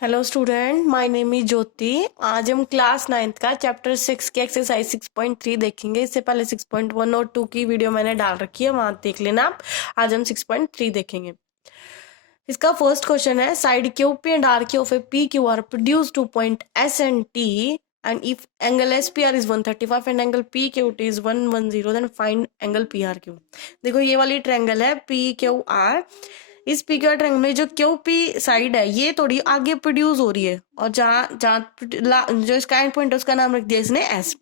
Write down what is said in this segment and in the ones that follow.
Hello student, my name is Jyoti. आज हम class 9th का चैप्टर 6 की एक्सरसाइज 6.3 देखेंगे। इससे पहले 6.1 और 2 की वीडियो मैंने डाल रखी है, वहां देख लेना आप। आज हम 6.3 देखेंगे। इसका फर्स्ट क्वेश्चन है, side Q P and R Q of a P Q R produce 2 point S and T and if angle S P R is 135 and angle P Q T is 110 then find angle P R Q. देखो ये वाली triangle है P Q R. इस P Q R triangle में जो Q P side है ये थोड़ी आगे प्रोड्यूस हो रही है, और जहाँ जहाँ जो इसका एंड पॉइंट है उसका नाम रख दिया इसने एस।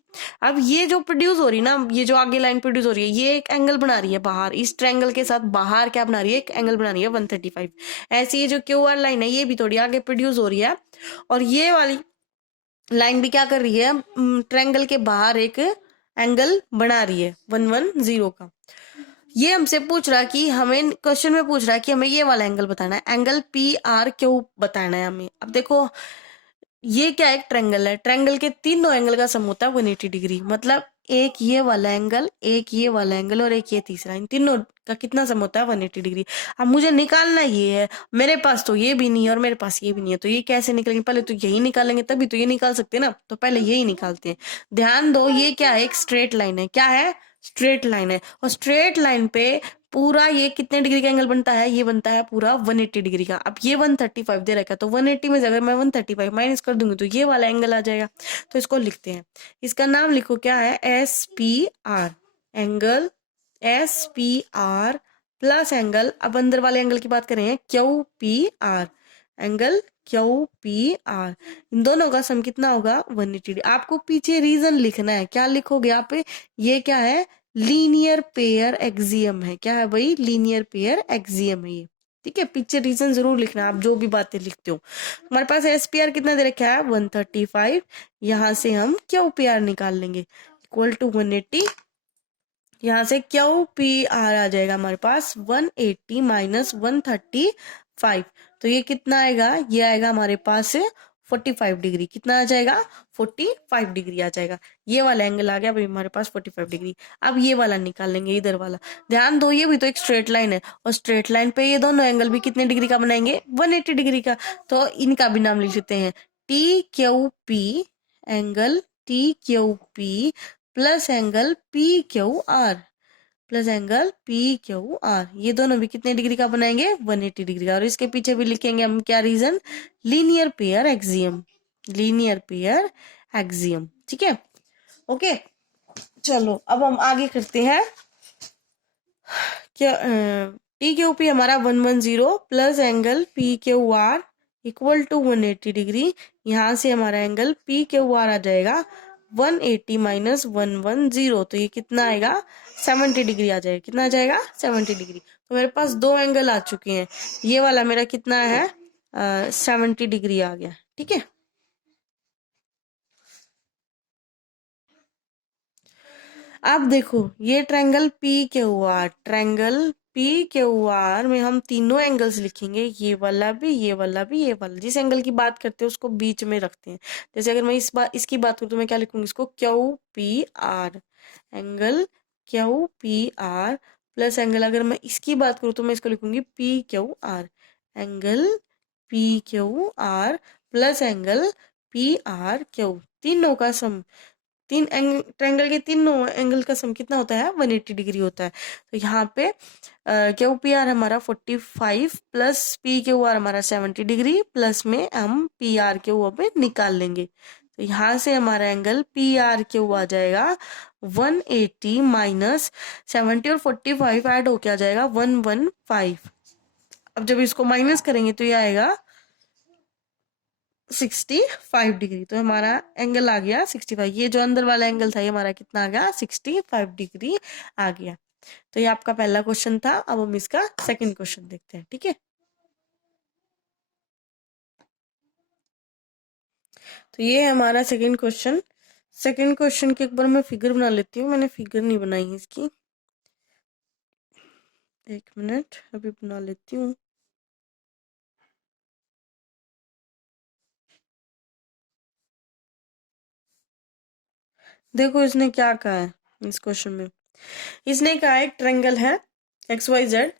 अब ये जो प्रोड्यूस हो रही है ना, ये जो आगे लाइन प्रोड्यूस हो रही है, ये एक एंगल बना रही है बाहर। इस ट्रायंगल के साथ बाहर क्या बना रही है? एक एंगल बना रही है 135। ऐसी ये जो क्यू आर लाइन है ये भी थोड़ी आगे प्रोड्यूस हो रही है, और ये वाली लाइन भी क्या कर रही है? ट्रायंगल के बाहर एक एंगल बना रही है 110 का। ये हमसे पूछ रहा है कि हमें क्वेश्चन में पूछ रहा है कि हमें ये वाला एंगल बताना है, एंगल पी आर क्यू बताना है हमें। अब देखो ये क्या एक ट्रायंगल है, ट्रायंगल के तीनों एंगल का सम होता है 180 डिग्री। मतलब एक ये वाला एंगल, एक ये वाला एंगल और एक ये तीसरा, इन तीनों का कितना सम होता है? 180 डिग्री। अब मुझे निकालना ये है, मेरे पास तो ये भी नहीं है और मेरे पास ये भी नहीं है, तो ये कैसे निकलेंगे? पहले तो यही निकालेंगे तभी तो ये निकाल सकते हैं ना, तो पहले यही निकालते हैं। ध्यान दो ये क्या है? एक स्ट्रेट लाइन है। क्या है? स्ट्रेट लाइन है। और स्ट्रेट लाइन पे पूरा ये कितने डिग्री का एंगल बनता है? ये बनता है पूरा 180 डिग्री का। अब ये 135 दे रखा है, तो 180 में से अगर मैं 135 माइनस कर दूंगी तो ये वाला एंगल आ जाएगा। तो इसको लिखते हैं, इसका नाम लिखो क्या है? S P R. Angle S P R plus angle, अब अंदर वाले एंगल की बात करें, Q P R. Angle Q P R, इन दोनों का सम कितना होगा? 180 डिग्री। आपको पीछे रीजन लिखना है। क्या लिखोगे आप? ये क्या है? लीनियर पेयर एक्सियम है। क्या है भाई? लीनियर पेयर एक्सियम है ये। ठीक है, पीछे रीजन जरूर लिखना आप जो भी बातें लिखते हो। हमारे पास एसपीआर कितना दे रखा है? 135। यहां से हम क्यू पी आर निकाल लेंगे, इक्वल टू 180। यहाँ से क्यू पी आर आ जाएगा हमारे पास 180 माइनस 135। तो ये कितना आएगा? ये आएगा हमारे पास 45 डिग्री। कितना आ जाएगा? 45 डिग्री आ जाएगा। ये वाला एंगल आ गया भाई हमारे पास 45 डिग्री। अब ये वाला निकाल लेंगे, इधर वाला। ध्यान दो ये भी तो एक स्ट्रेट लाइन है, और स्ट्रेट लाइन पे ये दोनों एंगल भी कितने डिग्री का बनाएंगे? 180 डिग्री का। तो इनका भी नाम लिख लेते हैं, T Q P. Angle T Q P plus angle P Q R. Plus angle P Q are, ये दोनों भी कितने डिग्री का बनाएंगे? 180 डिग्री का। और इसके पीछे भी लिखेंगे हम क्या reason? Linear pair axiom. Linear pair axiom. ठीक है, ओके। चलो अब हम आगे करते हैं। क्या टी क्यू पी हमारा 110 plus angle P Q R equal to 180 degree. यहां से हमारा एंगल पी क्यू आर आ जाएगा 180 माइनस 110, तो ये कितना आएगा? 70 डिग्री आ जाएगा। कितना आ जाएगा? 70 डिग्री। तो मेरे पास दो एंगल आ चुके हैं। ये वाला मेरा कितना है? 70 डिग्री आ गया। ठीक है, अब देखो ये triangle P Q R, triangle P Q are में हम तीनों एंगल्स लिखेंगे, ये वाला भी, ये वाला भी, ये वाला। जिस एंगल की बात करते हैं उसको बीच में रखते हैं। जैसे अगर मैं इसकी बात करूँ तो मैं क्या लिखूंगी? इसको Q P R. Angle Q P R plus angle, अगर मैं इसकी बात करूँ तो मैं इसको लिखूंगी P Q are. Angle P Q R plus angle P R Q, तीनों का सम। ट्रायंगल के तीनों एंगल का सम कितना होता है? 180 डिग्री होता है। तो यहाँ पे क्यू पी आर हमारा 45 प्लस पी क्यू आर हमारा 70 डिग्री, प्लस में हम पी आर क्यू पे निकाल लेंगे। तो यहाँ से हमारा एंगल पी आर क्यू आ जाएगा 180 माइनस 70, और 45 ऐड होके आ जाएगा 115। अब जब इसको माइनस करेंगे तो ये आएगा 65 डिग्री। तो हमारा एंगल आ गया 65। ये जो अंदर वाला एंगल था ये हमारा कितना आ गया? 65 डिग्री आ गया। तो ये आपका पहला क्वेश्चन था। अब हम इसका सेकंड क्वेश्चन देखते हैं। ठीक है, तो ये है हमारा सेकंड क्वेश्चन। सेकंड क्वेश्चन के एक बार मैं फिगर बना लेती हूँ, मैंने फिगर नहीं बनाई है इसकी। एक मिनट, अभी बना लेती हूँ। देखो इसने क्या कहा है इस क्वेश्चन में। इसने कहा एक ट्रायंगल है XYZ,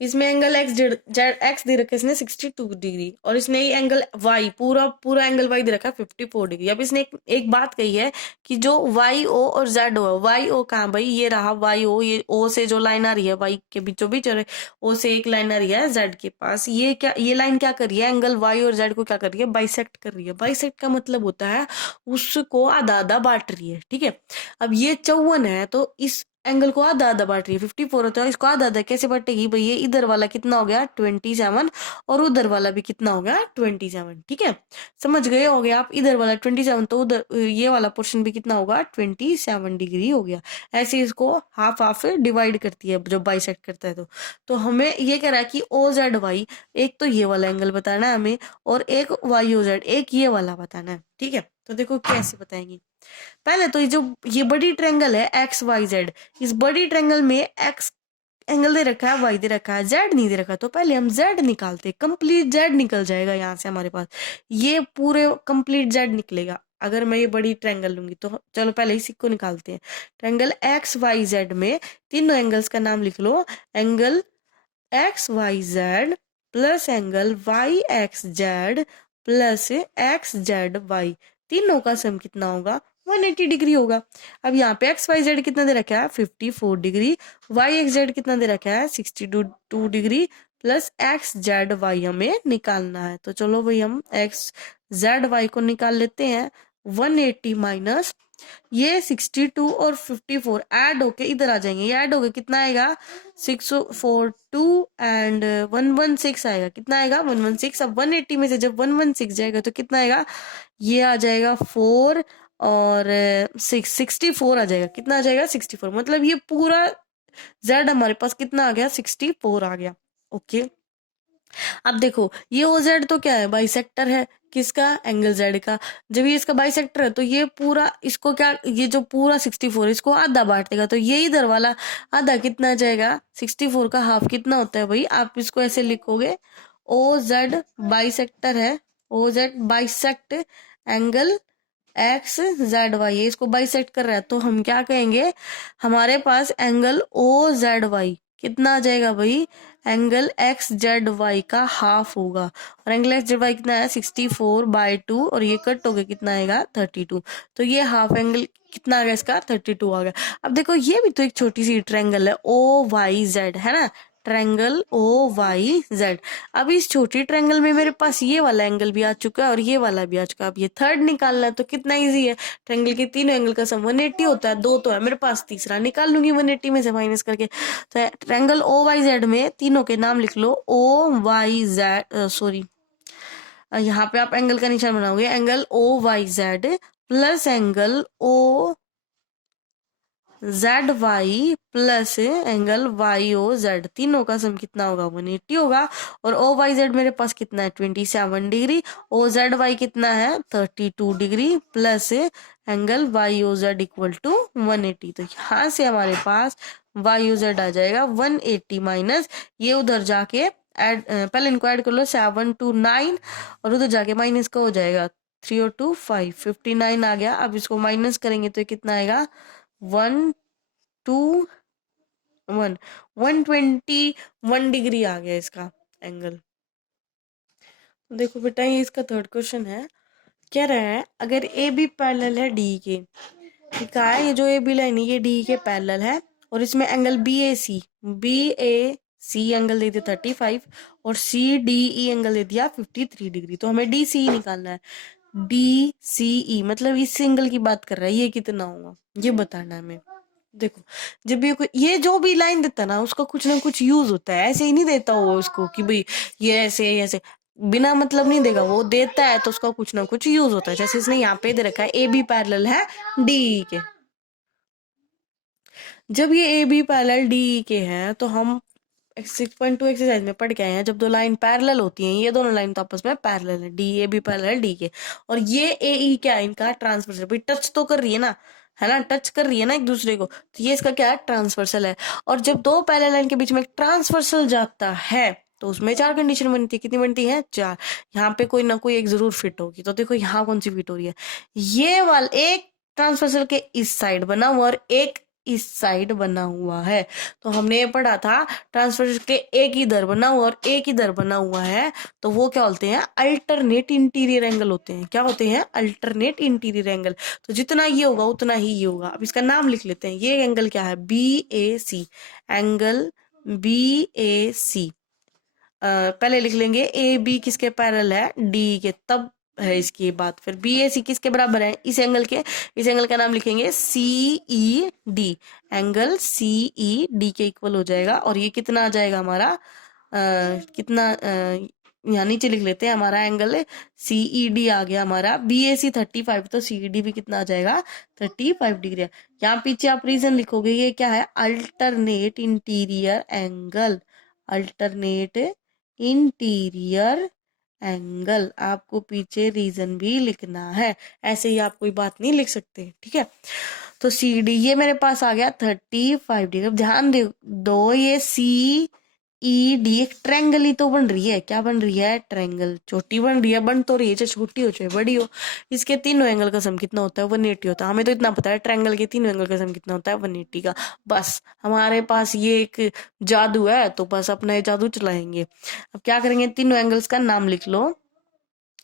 इसमें एंगल एक्स जेड एक्स दे रखा है इसने 62 डिग्री, और इसने ये एंगल वाई पूरा पूरा एंगल वाई दे रखा है 54 डिग्री। अब इसने एक बात कही है कि जो वाई ओ और जेड ओ है, वाई ओ कहाँ भाई, ये रहा वाई ओ, ये ओ से जो लाइन आ रही है वाई के बीचों बीच, और ओ से एक लाइन आ रही है जेड के पास, ये क्या, ये लाइन क्या कर रही है, एंगल वाई और जेड को क्या कर रही है, बाइसेक्ट कर रही है। बाइसेक्ट का मतलब होता है उसको आधा आधा बांट रही है, ठीक है। अब ये 54 है तो इस एंगल को आधा आधा बांट रही है, 54 होता है, इसको आधा आधा कैसे बांटेगी भाई, ये इधर वाला कितना हो गया 27, और उधर वाला भी कितना हो गया 27, ठीक है। समझ गए होगे आप, इधर वाला 27 तो उधर ये वाला पोर्शन भी कितना होगा 27 डिग्री हो गया। ऐसे इसको हाफ हाफ डिवाइड करती है जब बाइसेक्ट करता है तो हमें ये कह रहा है कि ओ जेड वाई, एक तो ये वाला एंगल बताना है हमें, और एक वाई ओ जेड, एक ये वाला बताना है, ठीक है। तो देखो कैसे बताएंगे। पहले तो ये बड़ी ट्रायंगल है एक्स वाई जेड, इस बड़ी ट्रायंगल में एक्स एंगल दे रखा है, वाई दे रखा है, जेड नहीं दे रखा, तो पहले हम जेड निकालते, कंप्लीट जेड निकल जाएगा यहाँ से हमारे पास, ये पूरे कंप्लीट जेड निकलेगा अगर मैं ये बड़ी ट्रायंगल लूंगी तो। चलो पहले इसी को निकालते हैं। ट्रायंगल एक्स वाई जेड में तीनों एंगल्स का नाम लिख लो, angle X Y Z plus angle Y X Z plus X Z Y, तीनों का सम कितना होगा 180 डिग्री होगा। अब यहाँ पे एक्स वाई जेड कितना दे रखा है 54 डिग्री, वाई एक्स जेड कितना दे रखा है 62 degree, plus X Z Y हमें निकालना है। तो चलो भाई हम एक्स जेड वाई को निकाल लेते हैं। 180 माइनस ये 62 और 54 ऐड होके इधर आ जाएंगे, ये ऐड होके कितना आएगा 642 एंड 116 आएगा, कितना आएगा 116। अब 180 में से जब 116 जाएगा तो कितना आएगा, ये आ जाएगा 4 और 64 आ जाएगा, कितना आ जाएगा 64, मतलब ये पूरा जेड हमारे पास कितना आ गया 64 आ गया। ओके अब देखो ये ओ जेड तो क्या है, बाइसेक्टर है, किसका, एंगल जेड का। जब ये इसका बाइसेक्टर है तो ये पूरा इसको क्या, ये जो पूरा 64 इसको आधा बांट देगा, तो ये इधर वाला आधा कितना आ जाएगा 64 का हाफ कितना होता है भाई, आप इसको ऐसे लिखोगे ओ जेड बाइसेक्टर है, O Z bisect angle X Z Y, इसको बाइसेक्ट कर रहा है, तो हम क्या कहेंगे, हमारे पास एंगल ओ जेड वाई कितना आ जाएगा भाई, एंगल एक्स जेड वाई का हाफ होगा, और एंगल एक्स जेड वाई कितना है 64/2, और ये कट हो गया कितना आएगा 32, तो ये हाफ एंगल कितना आ गया इसका 32 आ गया। अब देखो ये भी तो एक छोटी सी ट्रायंगल है ओ वाई जेड, है ना, ट्रायंगल ओ वाई जेड। अब इस छोटी ट्रायंगल में मेरे पास ये वाला एंगल भी आ चुका है और ये वाला भी आ चुका है, अब ये थर्ड निकालना है तो कितना इजी है, ट्रायंगल के तीनों एंगल का सम 180 होता है, दो तो है मेरे पास, तीसरा निकाल लूंगी 180 में से माइनस करके। तो ट्रायंगल ओ वाई जेड में तीनों के नाम लिख लो, ओ वाई जेड, सॉरी यहाँ पे आप एंगल का निशान बनाओगे, angle O Y Z plus angle O Z Y plus angle Y O Z, तीनों का सम कितना होगा 180 होगा, और ओ वाई जेड मेरे पास कितना है 27 डिग्री, ओ जेड वाई कितना है 32 degree, plus angle Y O Z equal to 180। तो यहाँ से हमारे पास वाई ओ जेड आ जाएगा 180 माइनस ये उधर जाके ऐड, पहले इनको ऐड कर लो 7 2 9, और उधर जाके माइनस का हो जाएगा 3 और 2 5 59 आ गया। अब इसको माइनस करेंगे तो कितना आएगा 121 डिग्री आ गया इसका एंगल। देखो बेटा ये इसका थर्ड क्वेश्चन है, कह रहा है अगर ए बी पैरेलल है डी के, ठीक है, ये जो ए बी लाइन है ये डी के पैरेलल है, और इसमें एंगल बी ए सी एंगल दे दिया 35, और सी डी ई एंगल दे दिया 53 डिग्री, तो हमें डी सी निकालना है। डी सी ई मतलब इस एंगल की बात कर रहा है, ये कितना होगा ये बताना है हमें। देखो जब भी ये जो भी लाइन देता है ना उसका कुछ ना कुछ यूज होता है, ऐसे ही नहीं देता वो उसको कि भाई ये ऐसे ऐसे बिना मतलब नहीं देगा, वो देता है तो उसका कुछ ना कुछ यूज होता है। जैसे इसने यहाँ पे दे रखा है ए बी पैरेलल है डी के, जब ये ए बी पैरेलल डी के है तो हम 6.2 एक्सरसाइज में पढ़ के आए हैं, जब दो लाइन पैरेलल होती हैं, ये दोनों लाइन तो आपस में पैरेलल है, D A B parallel D K, और ये ए ई क्या है इनका ट्रांसवर्सल, भाई टच तो कर रही है ना, है ना, टच कर रही है ना एक दूसरे को, तो ये इसका क्या है ट्रांसवर्सल है। और जब दो पैरेलल लाइन के बीच में ट्रांसवर्सल जाता है तो उसमें चार कंडीशन बनती है, कितनी बनती है चार, यहाँ पे कोई ना कोई एक जरूर फिट होगी, तो देखो यहाँ कौन सी फिट हो रही है, ये वाला एक ट्रांसवर्सल के इस साइड बना हुआ और एक इस साइड बना हुआ है। तो हमने ये पढ़ा था ट्रांसवर्स के एक ही दर बना हुआ और एक ही दर बना हुआ है तो वो क्या बोलते हैं, अल्टरनेट इंटीरियर एंगल होते हैं। क्या होते हैं, अल्टरनेट इंटीरियर एंगल। तो जितना ये होगा उतना ही ये होगा। अब इसका नाम लिख लेते हैं। ये एंगल क्या है, BAC, एंगल BAC। पहले लिख लेंगे AB किसके पैरेलल है, D के, तब है इसकी बात। फिर BAC किसके बराबर है, इस एंगल के। इस एंगल का नाम लिखेंगे CED, एंगल CED के इक्वल हो जाएगा। और ये कितना आ जाएगा हमारा, कितना, यहाँ नीचे लिख लेते हैं। हमारा एंगल CED आ गया हमारा, BAC 35, तो CED भी कितना आ जाएगा, 35 डिग्री। यहाँ पीछे आप रीजन लिखोगे, ये क्या है, alternate interior angle, alternate interior angle. आपको पीछे रीजन भी लिखना है, ऐसे ही आप कोई बात नहीं लिख सकते, ठीक है। तो CD ये मेरे पास आ गया 35 डिग्री। ध्यान दो ये CED एक ट्रायंगल ही तो बन रही है। क्या बन रही है, ट्रायंगल। छोटी बन रही है, बन तो रही है, चाहे छोटी हो चाहे बड़ी हो। इसके तीनों एंगल का सम कितना होता है, 180 होता है। हमें तो इतना पता है ट्रायंगल के तीनों एंगल का सम कितना होता है, 180 का। बस हमारे पास ये एक जादू है, तो बस अपना ये जादू चलाएंगे। अब क्या करेंगे, तीनों एंगल्स का नाम लिख लो।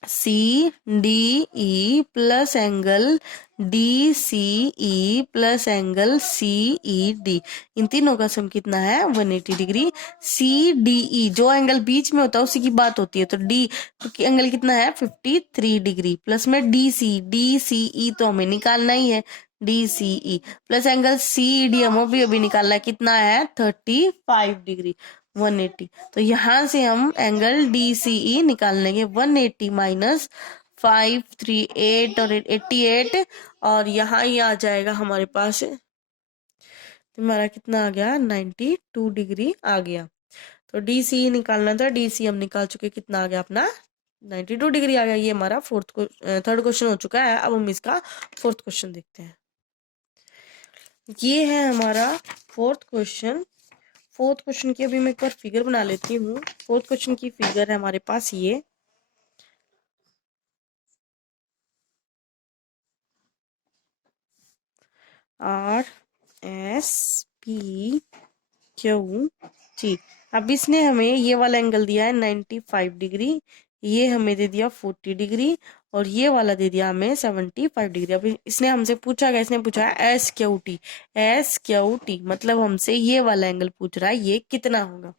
CDE plus angle DCE plus angle CED, इन तीनों का सम कितना है, 180 डिग्री। CDE जो एंगल बीच में होता है उसी की बात होती है। तो D तो एंगल कितना है, 53 डिग्री। प्लस में DCE तो हमें निकालना ही है, DCE प्लस एंगल CED हमें भी अभी निकालना है, कितना है, 35 डिग्री, 180। तो यहां से हम एंगल DCE निकाल लेंगे। 180 माइनस 5, 3, 8 और 88, और यहाँ ही आ जाएगा हमारे पास, हमारा कितना आ गया, 92 डिग्री आ गया। तो DCE निकालना था, DCE हम निकाल चुके, कितना आ गया अपना, 92 डिग्री आ गया। ये हमारा थर्ड क्वेश्चन हो चुका है। अब हम इसका फोर्थ क्वेश्चन देखते हैं। ये है हमारा फोर्थ क्वेश्चन। फोर्थ क्वेश्चन की अभी मैं एक बार फिगर बना लेती हूँ। फोर्थ क्वेश्चन की फिगर है हमारे पास ये, RSPQT। अब इसने हमें ये वाला एंगल दिया है 95 डिग्री, ये हमें दे दिया 40 डिग्री, और ये वाला दे दिया हमें 75 डिग्री। अभी इसने हमसे पूछा गया, इसने पूछा है SQT मतलब हमसे ये वाला एंगल पूछ रहा है, ये कितना होगा।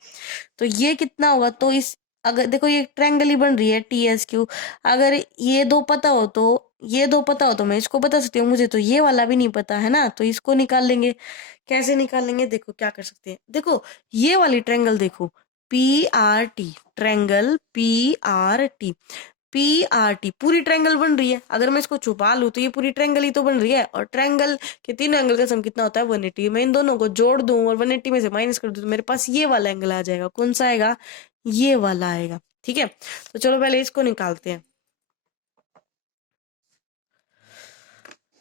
तो ये कितना होगा, तो इस, अगर देखो ये ट्रायंगल ही बन रही है TSQ, अगर ये दो पता हो तो, ये दो पता हो तो मैं इसको बता सकती हूँ। मुझे तो ये वाला भी नहीं पता है ना, तो इसको निकाल लेंगे। कैसे निकालेंगे, देखो क्या कर सकते हैं। देखो ये वाली ट्रायंगल देखो, PRT, ट्रायंगल PRT पूरी ट्रायंगल बन रही है। अगर मैं इसको छुपा लूं तो ये पूरी ट्रायंगल ही तो बन रही है। और ट्रायंगल के तीन एंगल का सम कितना होता है, 180। मैं इन दोनों को जोड़ दूं और 180 में से माइनस कर दूं तो मेरे पास ये वाला एंगल आ जाएगा। कौन सा आएगा, ये वाला आएगा, ठीक है। तो चलो पहले इसको निकालते हैं।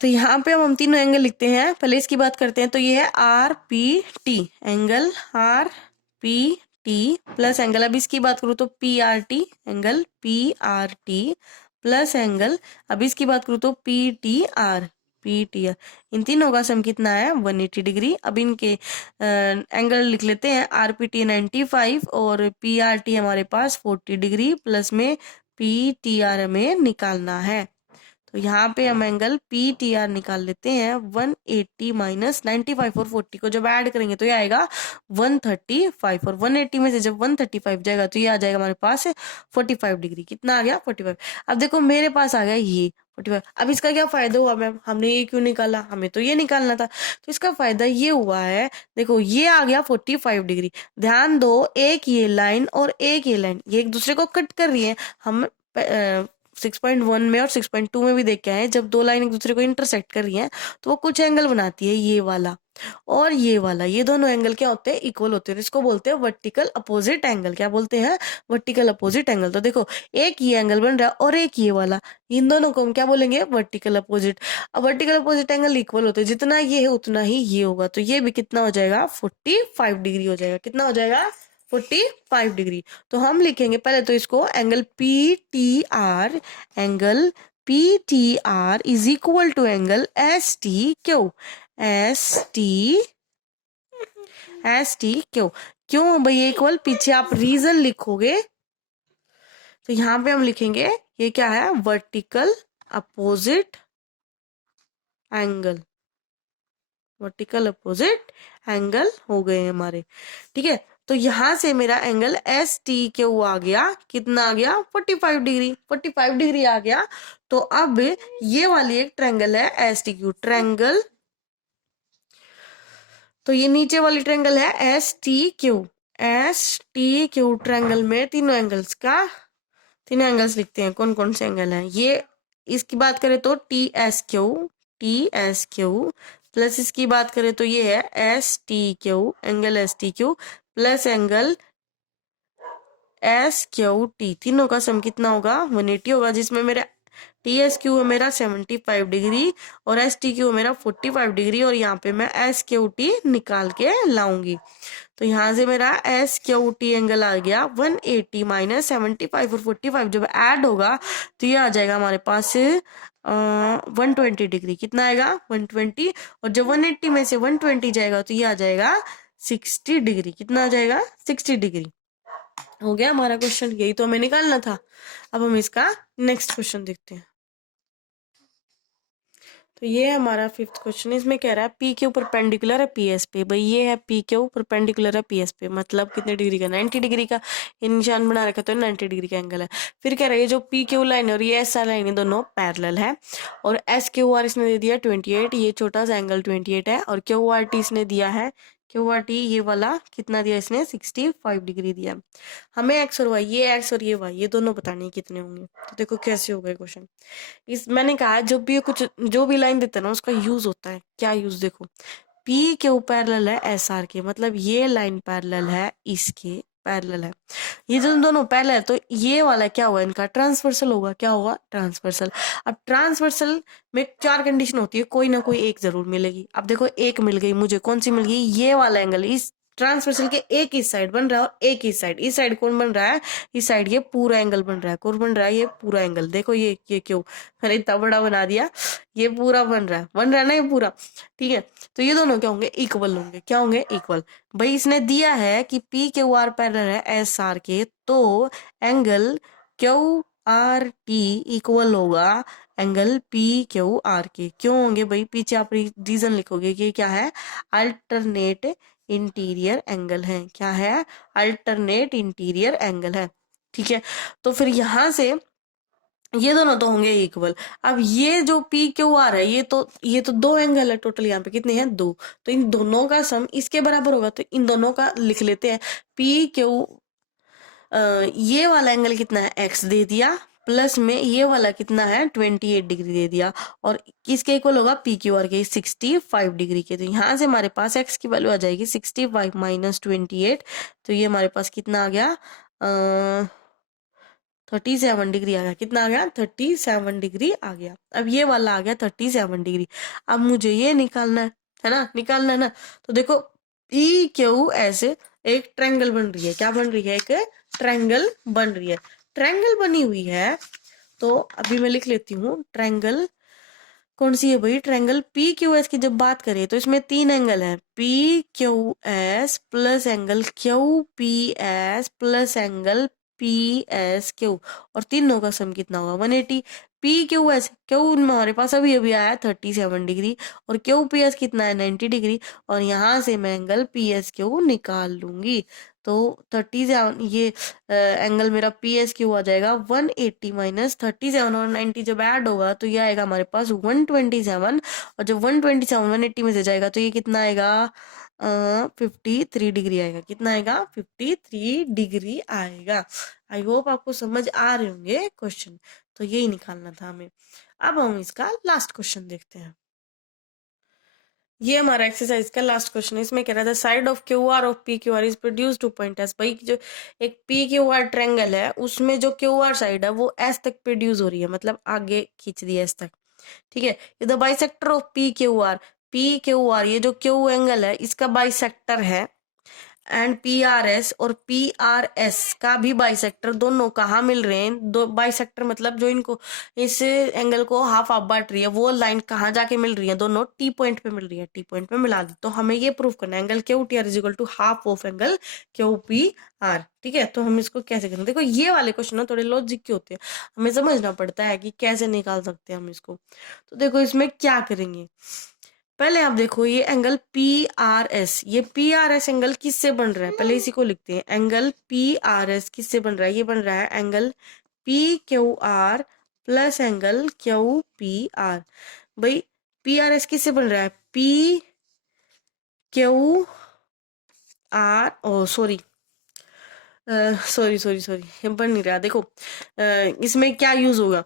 तो यहाँ पे हम तीनों एंगल लिखते हैं, पहले इसकी बात करते हैं। तो ये है RPT, angle RPT plus angle, अब इसकी बात करूँ तो PRT, angle PRT plus angle, अब इसकी बात करूँ तो PTR, इन तीनों का सम कितना है, 180 डिग्री। अब इनके एंगल लिख लेते हैं। RPT 95 और PRT हमारे पास 40 डिग्री, प्लस में PTR हमें निकालना है। तो यहाँ पे हम एंगल PTR निकाल लेते हैं। 180 माइनस 95 और 40 को जब ऐड करेंगे तो ये आएगा 135, और 180 में से जब 135 जाएगा तो ये आ जाएगा हमारे पास 45 डिग्री। कितना आ गया, 45। अब देखो मेरे पास आ गया ये 45। अब इसका क्या फायदा हुआ मैम, हमने ये क्यों निकाला, हमें तो ये निकालना था। तो इसका फायदा ये हुआ है, देखो ये आ गया 45 डिग्री। ध्यान दो, एक ये लाइन और एक ये लाइन, ये एक दूसरे को कट कर रही है। हम 6.1 में और 6.2 में भी देख के आए, जब दो लाइन एक दूसरे को इंटरसेक्ट कर रही हैं तो वो कुछ एंगल बनाती है, ये वाला और ये वाला। ये दोनों एंगल क्या होते हैं, इक्वल होते हैं। इसको बोलते हैं वर्टिकल अपोजिट एंगल। क्या बोलते हैं, वर्टिकल अपोजिट एंगल। तो देखो एक ये एंगल बन रहा है और एक ये वाला, इन दोनों को हम क्या बोलेंगे, वर्टिकल अपोजिट। अब वर्टिकल अपोजिट एंगल इक्वल होते हैं, जितना ये है उतना ही ये होगा। तो ये भी कितना हो जाएगा, 45 डिग्री हो जाएगा। कितना हो जाएगा, 45 डिग्री। तो हम लिखेंगे पहले तो इसको, angle PTR is equal to angle STQ, S T Q. क्यों भाई इक्वल, पीछे आप रीजन लिखोगे तो यहाँ पे हम लिखेंगे ये क्या है, vertical opposite angle, vertical opposite angle हो गए हमारे। ठीक है, तो यहां से मेरा एंगल एस टी क्यू आ गया, कितना आ गया 45 डिग्री, 45 डिग्री आ गया। तो अब ये वाली एक ट्रायंगल है एस टी क्यू ट्रायंगल, तो ये नीचे वाली ट्रायंगल है S T Q. S T Q triangle में तीनों एंगल्स लिखते हैं, कौन कौन से एंगल हैं ये। इसकी बात करें तो टी एस क्यू प्लस इसकी बात करें तो ये है S T Q, angle S T Q plus angle S Q T, तीनों का सम कितना होगा 180 होगा, जिसमें मेरा टी एस क्यू है मेरा 75 डिग्री और एस टी क्यू है मेरा 45 डिग्री, और यहाँ पे मैं एस क्यू टी निकाल के लाऊंगी। तो यहाँ से मेरा एस क्यू टी एंगल आ गया 180 माइनस 75 और 45 जब ऐड होगा तो ये आ जाएगा हमारे पास 120 डिग्री। कितना आएगा 120, और जब 180 में से 120 जाएगा तो ये आ जाएगा 60 डिग्री। कितना आ जाएगा 60 डिग्री। हो गया हमारा क्वेश्चन, यही तो हमें निकालना था। अब हम इसका नेक्स्ट क्वेश्चन देखते हैं। तो ये है हमारा फिफ्थ क्वेश्चन, इसमें कह रहा है पी क्यू परपेंडिकुलर है पी एस पे। भाई ये है पी क्यू परपेंडिकुलर है पी एस पे, मतलब कितने डिग्री का 90 डिग्री का, ये निशान बना रखा तो 90 डिग्री का एंगल है। फिर कह रहा है ये जो पी क्यू लाइन और ये एस आर लाइन है दोनों पैरेलल है, और एस क्यू आर इसने दे दिया 28, ये छोटा सा एंगल 28 है, और क्यू आर टी इसने दिया है, क्यू आर टी ये वाला कितना दिया इसने 65 डिग्री दिया। हमें एक्स और वाई, ये एक्स और ये वाई ये दोनों बताने हैं कितने होंगे। तो देखो कैसे होगा क्वेश्चन। इस मैंने कहा जो भी लाइन देता है ना उसका यूज होता है, क्या यूज देखो। पी के पैरेलल है एस आर के, मतलब ये लाइन पैरेलल है इसके पैरेलल है, ये जो दोनों पैरेलल है तो ये वाला क्या होगा इनका ट्रांसवर्सल होगा। क्या होगा ट्रांसवर्सल। अब ट्रांसवर्सल में 4 कंडीशन होती है, कोई ना कोई एक जरूर मिलेगी। अब देखो एक मिल गई मुझे, कौन सी मिल गई, ये वाला एंगल इस ट्रांसवर्सल के एक इस साइड बन रहा है और एक इस साइड कौन बन रहा है, इस साइड ये पूरा एंगल बन रहा है। कौन बन रहा है, ये पूरा एंगल। देखो ये क्यों मैंने इतना बड़ा बना दिया, ये पूरा बन रहा है ना ये पूरा। ठीक है, तो ये दोनों क्या होंगे इक्वल होंगे। क्या होंगे इक्वल। भाई इसने दिया है कि पी क्यू आर पैरेलल है एस आर के, तो angle Q R T equal होगा एंगल पी क्यू आर के। क्यों होंगे भाई, पीछे आप रीजन लिखोगे कि क्या है, अल्टरनेट इंटीरियर एंगल है। क्या है, अल्टरनेट इंटीरियर एंगल है। ठीक है, तो फिर यहां से ये दोनों तो होंगे इक्वल। अब ये जो पी क्यू आर है ये तो 2 एंगल है टोटल, यहाँ पे कितने हैं 2, तो इन दोनों का सम इसके बराबर होगा, तो इन दोनों का लिख लेते हैं। पी क्यू ये वाला एंगल कितना है एक्स दे दिया, प्लस में ये वाला कितना है 28 डिग्री दे दिया, और किसके इक्वल होगा पी क्यू आर के 65 डिग्री के। तो यहाँ से हमारे पास एक्स की वैल्यू आ जाएगी 65 माइनस 28, तो ये हमारे पास कितना आ गया 37 डिग्री आ गया। कितना आ गया 37 डिग्री आ गया। अब ये वाला आ गया 37 डिग्री। अब मुझे ये निकालना है ना, निकालना है ना। तो देखो पी क्यू ऐसे एक ट्रायंगल बन रही है, क्या बन रही है, एक ट्रायंगल बन रही है। ट्रायंगल बनी हुई है तो अभी मैं लिख लेती हूँ ट्रायंगल कौन सी है भाई, ट्रायंगल पी क्यू एस की जब बात करें तो इसमें 3 एंगल है, P Q S plus angle Q P S plus angle P S Q, और तीनों का सम कितना होगा 180। पी क्यू एस क्यू हमारे पास अभी अभी आया 37 डिग्री, और क्यू पी एस कितना है 90 डिग्री, और यहाँ से मैं एंगल पी एस क्यू निकाल लूंगी। तो 37 ये एंगल मेरा पी एस क्यू आ जाएगा 180 माइनस 37, और 90 जब ऐड होगा तो ये आएगा हमारे पास 127, और जब 127 180 में से जाएगा तो ये कितना आएगा 53 डिग्री आएगा। कितना आएगा 53 डिग्री आएगा। आई होप आपको समझ आ रहे होंगे क्वेश्चन, तो यही निकालना था हमें। अब हम इसका लास्ट क्वेश्चन देखते हैं। ये हमारा एक्सरसाइज का लास्ट क्वेश्चन है। इसमें कह रहा था side of Q R of P Q are is produce two point S. भाई जो एक पी क्यू आर ट्रायंगल है उसमें जो क्यू आर साइड है वो एस तक प्रोड्यूस हो रही है, मतलब आगे खींच दी है एस तक। ठीक है, ये the bisector of P Q are, ये जो क्यू एंगल है इसका बाइसेक्टर है एंड पी आर एस और पी आर एस का भी बाइसेक्टर दोनों कहाँ मिल रहे हैं, दो बाइसेक्टर मतलब जो इनको इस एंगल को हाफ हाफ बांट रही है, वो लाइन कहाँ जाके मिल रही है, दोनों टी पॉइंट पे मिल रही है, टी पॉइंट पे मिला दी। तो हमें ये प्रूव करना है angle Q T R is equal to half of angle Q P R. ठीक है, तो हम इसको कैसे करेंगे, देखो ये वाले क्वेश्चन ना थोड़े लॉजिक के होते हैं, हमें समझना पड़ता है कि कैसे निकाल सकते हैं हम इसको। तो देखो इसमें क्या करेंगे, पहले आप देखो ये एंगल पी आर एस, ये पी आर एस एंगल किससे बन रहा है, पहले इसी को लिखते हैं। एंगल पी आर एस किससे बन रहा है, ये बन रहा है angle P Q R plus angle Q P are. भाई पी आर एस किससे बन रहा है, P Q are, O sorry sorry sorry sorry, ये बन नहीं रहा। देखो इसमें क्या यूज होगा,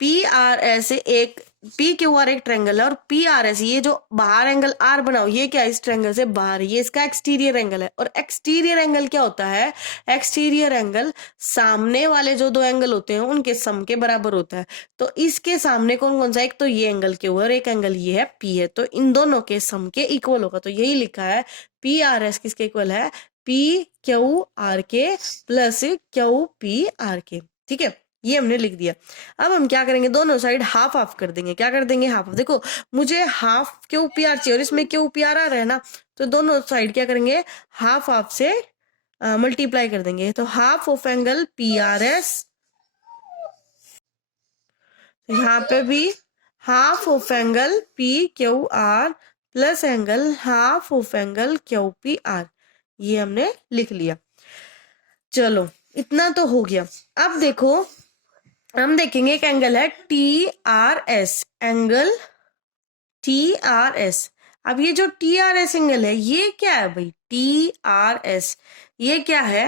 पी आर एस एक, पी क्यू आर एक ट्रायंगल है और पी आर एस ये जो बाहर एंगल आर बनाओ, ये क्या इस ट्रायंगल से बाहर, ये इसका एक्सटीरियर एंगल है। और एक्सटीरियर एंगल क्या होता है, एक्सटीरियर एंगल सामने वाले जो दो एंगल होते हैं उनके सम के बराबर होता है। तो इसके सामने कौन कौन सा, एक तो ये एंगल क्यू और एक एंगल ये है पी है, तो इन दोनों के सम के इक्वल होगा। तो यही लिखा है पी आर एस किसके इक्वल है, पी क्यू आर के प्लस क्यू पी आर के। ठीक है, ये हमने लिख दिया। अब हम क्या करेंगे, दोनों साइड हाफ हाफ कर देंगे। क्या कर देंगे, हाफ हाफ। देखो मुझे हाफ क्यू पी आर चाहिए और इसमें क्यू पी आर आ रहा है ना, तो दोनों साइड क्या करेंगे, हाफ हाफ से मल्टीप्लाई कर देंगे। तो half of angle P R S, यहाँ पे भी half of angle P Q R plus angle half of angle Q P R, ये हमने लिख लिया। चलो इतना तो हो गया। अब देखो हम देखेंगे एक एंगल है T R S, angle T R S. अब ये जो टी आर एस एंगल है ये क्या है भाई, टी आर एस ये क्या है,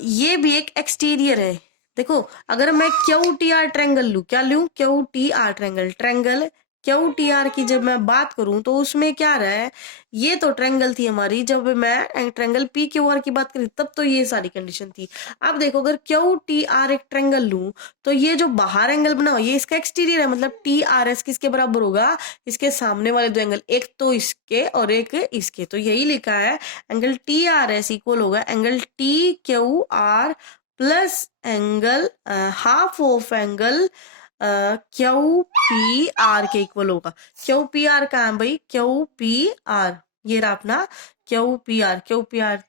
ये भी एक एक्सटीरियर है। देखो अगर मैं क्यू टी आर ट्रायंगल लू, क्या लू, Q T are triangle, triangle Q T are की जब मैं बात करूं तो उसमें क्या रहा है, ये तो ट्रायंगल थी हमारी, जब मैं ट्रायंगल पी क्यू आर की बात करी तब तो ये सारी कंडीशन थी। अब देखो अगर क्यू टी आर एक ट्रायंगल लू तो ये जो बाहर एंगल बना हो ये इसका एक्सटीरियर है, मतलब टी आर एस किसके बराबर होगा, इसके सामने वाले दो एंगल, एक तो इसके और एक इसके। तो यही लिखा है angle T R S equal होगा angle T Q R plus angle half of angle Q P R के इक्वल होगा। क्यू पी आर कहाँ है भाई, क्यू पी आर ये रहा अपना Q P R, Q P R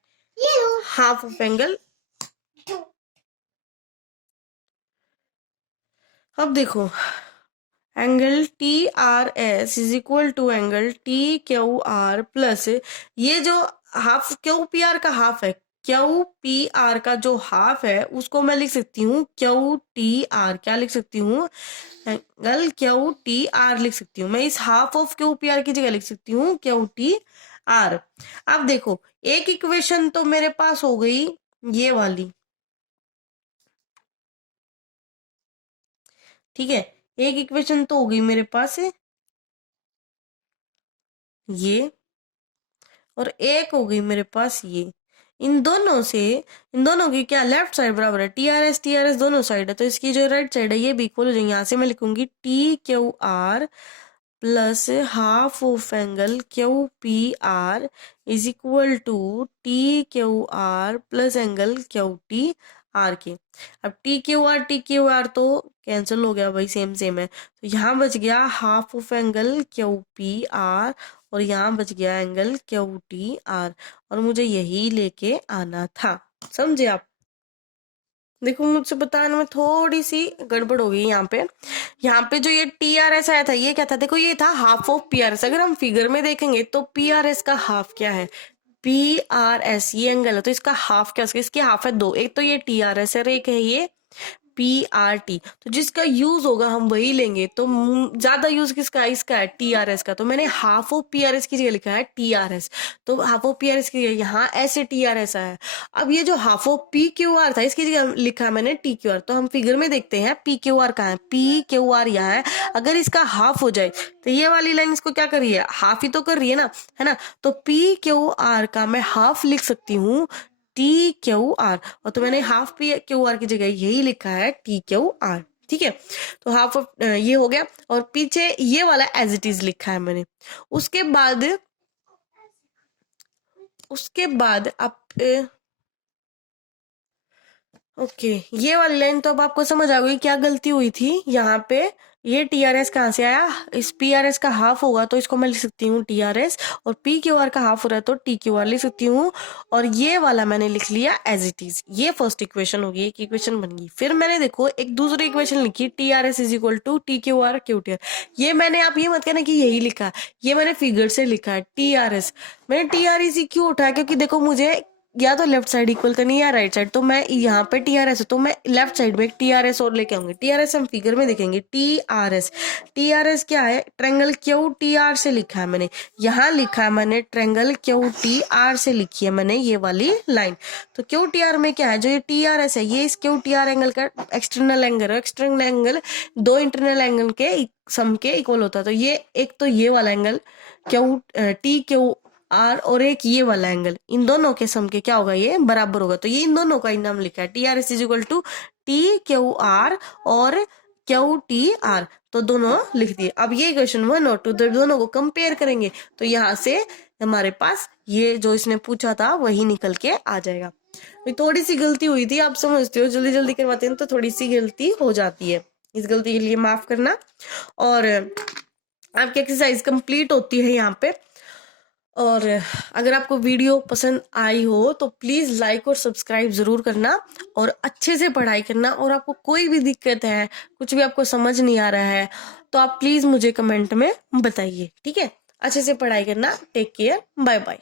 half of angle. अब देखो angle T R S is equal to angle T Q R plus ये जो हाफ क्यू पी आर का हाफ है, क्यू पी आर का जो हाफ है उसको मैं लिख सकती हूँ क्यू टी आर, क्या लिख सकती हूँ, एंगल क्यू टी आर लिख सकती हूँ। मैं इस half of Q P are की जगह लिख सकती हूँ क्यू टी आर। अब देखो एक इक्वेशन तो मेरे पास हो गई ये वाली, ठीक है, एक इक्वेशन तो हो गई मेरे पास ये, और एक हो गई मेरे पास ये। इन दोनों से, इन दोनों की क्या लेफ्ट साइड बराबर है, टी आर एस दोनों साइड है, तो इसकी जो राइट साइड है ये भी इक्वल हो जाएंगे। यहाँ से मैं लिखूंगी T Q R plus half of angle Q P R is equal to T Q R plus angle Q T R के। अब टी क्यू आर तो कैंसिल हो गया भाई, सेम सेम है, तो यहाँ बच गया half of angle Q P are और यहाँ बच गया एंगल क्यू टी आर, और मुझे यही लेके आना था। समझे आप, देखो मुझसे बताने में थोड़ी सी गड़बड़ हो गई यहाँ पे। यहाँ पे जो ये टी आर एस आया था ये क्या था, देखो ये था half of P R S. अगर हम फिगर में देखेंगे तो पी आर एस का हाफ क्या है, पी आर एस ये एंगल है तो इसका हाफ क्या, इसके हाफ है दो, एक तो ये टी आर एस है और एक है ये पी आर टी। तो जिसका यूज होगा हम वही लेंगे, तो ज्यादा यूज किसका है, इसका है टी आर एस का, तो मैंने half of P R S की जगह लिखा है टी आर एस। तो half of P R S की जगह यहाँ ऐसे टी आर एस आया। अब ये जो half of P Q are था इसकी जगह लिखा है मैंने टी क्यू आर। तो हम फिगर में देखते हैं पी क्यू आर कहाँ है, पी क्यू आर यहाँ है। अगर इसका हाफ हो जाए तो ये वाली लाइन इसको क्या कर रही है, हाफ ही तो कर रही है ना, है ना। तो पी क्यू आर का मैं हाफ लिख सकती हूँ टी क्यू आर, और तो मैंने हाफ पी क्यू आर की जगह यही लिखा है टी क्यू आर। ठीक है, तो हाफ ऑफ ये हो गया, और पीछे ये वाला एज इट इज लिखा है मैंने। उसके बाद उसके बाद आप ओके, ये वाली लाइन तो अब आपको समझ आ गई क्या गलती हुई थी यहाँ पे। ये टीआरएस कहाँ से आया, इस पीआरएस का हाफ होगा तो इसको मैं लिख सकती हूँ टीआरएस, और पी क्यू आर का हाफ हो रहा है तो टी क्यू आर लिख सकती हूँ। और ये वाला मैंने लिख लिया एज इट इज। ये फर्स्ट इक्वेशन होगी, एक इक्वेशन बन गई। फिर मैंने देखो एक दूसरी इक्वेशन लिखी, TRS is equal to T Q R Q T R. ये मैंने, आप ये मत कहना कि यही लिखा है, ये मैंने फिगर से लिखा है टीआरएस। मैंने टीआरएस क्यों उठाया, क्योंकि देखो मुझे या तो लेफ्ट साइड इक्वल करनी है या राइट साइड, तो मैं यहाँ पे टीआरएस है तो मैं लेफ्ट साइड में एक टीआरएस और लेके आऊंगी। टीआरएस हम फिगर में देखेंगे। टीआरएस, टीआरएस क्या है, ट्रायंगल क्यू टी आर से लिखा है मैंने, यहाँ लिखा है मैंने ट्रायंगल क्यू टी आर से लिखी है मैंने ये वाली लाइन। तो क्यू टी आर में क्या है, जो ये टीआरएस है ये इस क्यू टी आर एंगल का एक्सटर्नल एंगल है। एक्सटर्नल एंगल दो इंटरनल एंगल के सम के इक्वल होता है। तो ये एक तो ये वाला angle Q T Q R और एक ये वाला एंगल, इन दोनों के सम के क्या होगा, ये बराबर होगा। तो ये इन दोनों का ही नाम लिखा है, T R S is equal to T Q R और क्यू टी आर, तो दोनों लिख दिए। अब ये क्वेश्चन 1 और 2 दोनों को कंपेयर करेंगे तो यहाँ से हमारे पास ये जो इसने पूछा था वही निकल के आ जाएगा। थोड़ी सी गलती हुई थी, आप समझते हो, जल्दी जल्दी करवाते हैं तो थोड़ी सी गलती हो जाती है, इस गलती के लिए माफ करना। और आपकी एक्सरसाइज कंप्लीट होती है यहाँ पे। और अगर आपको वीडियो पसंद आई हो तो प्लीज लाइक और सब्सक्राइब जरूर करना, और अच्छे से पढ़ाई करना। और आपको कोई भी दिक्कत है, कुछ भी आपको समझ नहीं आ रहा है, तो आप प्लीज मुझे कमेंट में बताइए, ठीक है। अच्छे से पढ़ाई करना। Take care, bye bye.